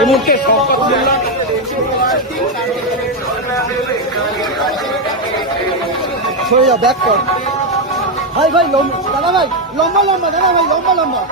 এই মুহূর্তে সরে যাও, ব্যাক কর ভাই। ভাই দাদা ভাই লম্বা লম্বা, দাদা ভাই লম্বা লম্বা।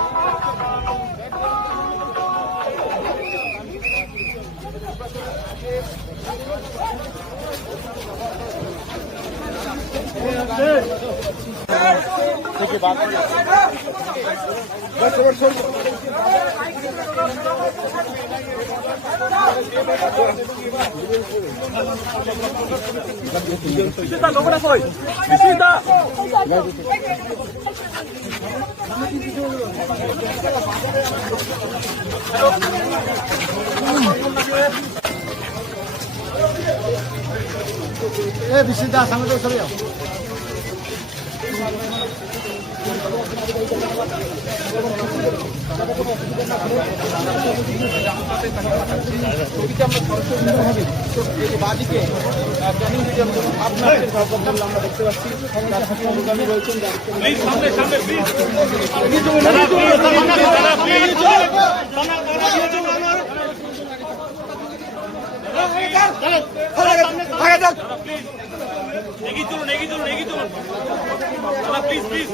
বিশ্বজিৎ সামনে তো চলে যাও। বাদিকে আমরা দেখতে পাচ্ছি এগিয়ে চলুন প্লিজ প্লিজ।